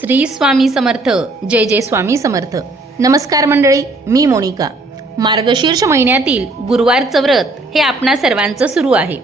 श्री स्वामी समर्थ जय जय स्वामी समर्थ. नमस्कार मंडळी मी मोनिका. मार्गशीर्ष महिन्यातील गुरुवारचं व्रत हे आपणा सर्वांचं सुरू आहे.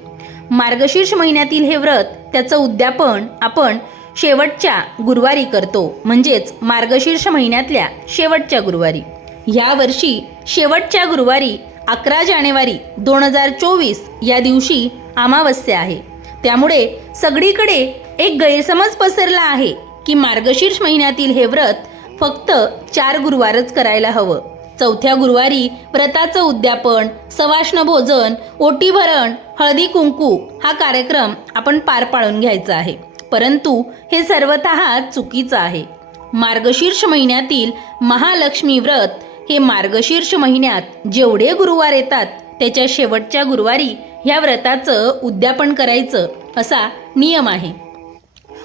मार्गशीर्ष महिन्यातील हे व्रत त्याचं उद्यापन आपण शेवटच्या गुरुवारी करतो. म्हणजेच मार्गशीर्ष महिन्यातल्या शेवटच्या गुरुवारी. ह्या वर्षी शेवटच्या गुरुवारी अकरा जानेवारी दोन हजार चोवीस या दिवशी अमावस्या आहे. त्यामुळे सगळीकडे एक गैरसमज पसरला आहे. की मार्गशीर्ष महिन्यातील हे व्रत फक्त चार गुरुवारच करायला हवं. चौथ्या गुरुवारी व्रताचं उद्यापन सवाष्ण भोजन ओटीभरण हळदी कुंकू हा कार्यक्रम आपण पार पाडून घ्यायचा आहे. परंतु हे सर्वत चुकीचं आहे. मार्गशीर्ष महिन्यातील महालक्ष्मी व्रत हे मार्गशीर्ष महिन्यात जेवढे गुरुवार येतात त्याच्या शेवटच्या गुरुवारी ह्या व्रताचं उद्यापन करायचं असा नियम आहे.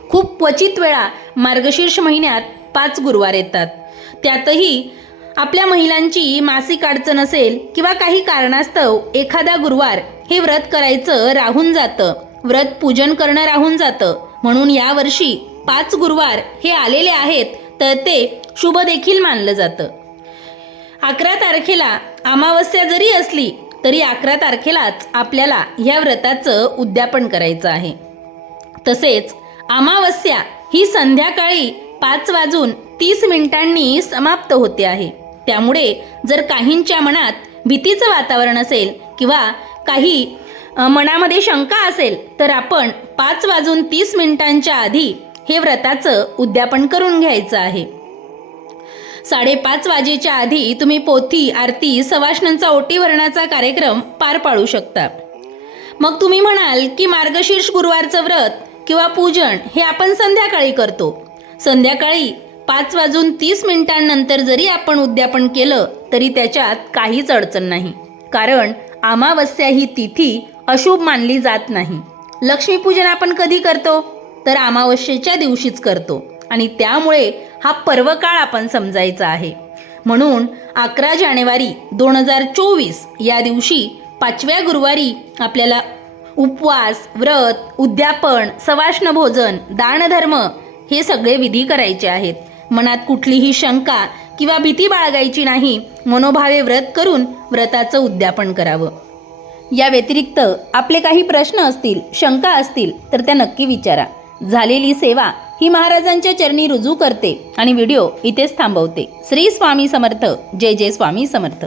खूप क्वचित वेळा मार्गशीर्ष महिन्यात पाच गुरुवार येतात. त्यातही आपल्या महिलांची मासिक अडचण असेल किंवा काही कारणास्तव एखादा गुरुवार हे व्रत करायचं राहून जातं. व्रत पूजन करणं राहून जातं. म्हणून यावर्षी पाच गुरुवार हे आलेले आहेत तर ते शुभ देखील मानलं जातं. अकरा तारखेला अमावस्या जरी असली तरी अकरा तारखेलाच आपल्याला ह्या व्रताचं उद्यापन करायचं आहे. तसेच अमावस्या ही संध्याकाळी पाच वाजून तीस मिनिटांनी समाप्त होते आहे. त्यामुळे जर काहींच्या मनात भीतीचं वातावरण असेल किंवा काही मनामध्ये शंका असेल तर आपण पाच वाजून तीस मिनिटांच्या आधी हे व्रताचं उद्यापन करून घ्यायचं आहे. साडेपाच वाजेच्या आधी तुम्ही पोथी आरती सवाष्णांचा ओटीवरणाचा कार्यक्रम पार पाडू शकता. मग तुम्ही म्हणाल की मार्गशीर्ष गुरुवारचं व्रत किंवा पूजन हे आपण संध्याकाळी करतो. संध्याकाळी पाच वाजून तीस मिनिटांनंतर जरी आपण उद्यापन केलं तरी त्याच्यात काहीच अडचण नाही. कारण अमावस्या ही तिथी अशुभ मानली जात नाही. लक्ष्मीपूजन आपण कधी करतो? तर अमावस्येच्या दिवशीच करतो. आणि त्यामुळे हा पर्वकाळ आपण समजायचा आहे. म्हणून अकरा जानेवारी दोन हजार चोवीस या दिवशी पाचव्या गुरुवारी आपल्याला उपवास व्रत उद्यापन सवाष्ण भोजन दानधर्म हे सगळे विधी करायचे आहेत. मनात कुठलीही शंका किंवा भीती बाळगायची नाही मनोभावे व्रत करून व्रताचं उद्यापन करावं. या व्यतिरिक्त आपले काही प्रश्न असतील शंका असतील तर त्या नक्की विचारा. झालेली सेवा ही महाराजांच्या चरणी रुजू करते आणि व्हिडिओ इथेच थांबवते. श्री स्वामी समर्थ. जय जय स्वामी समर्थ.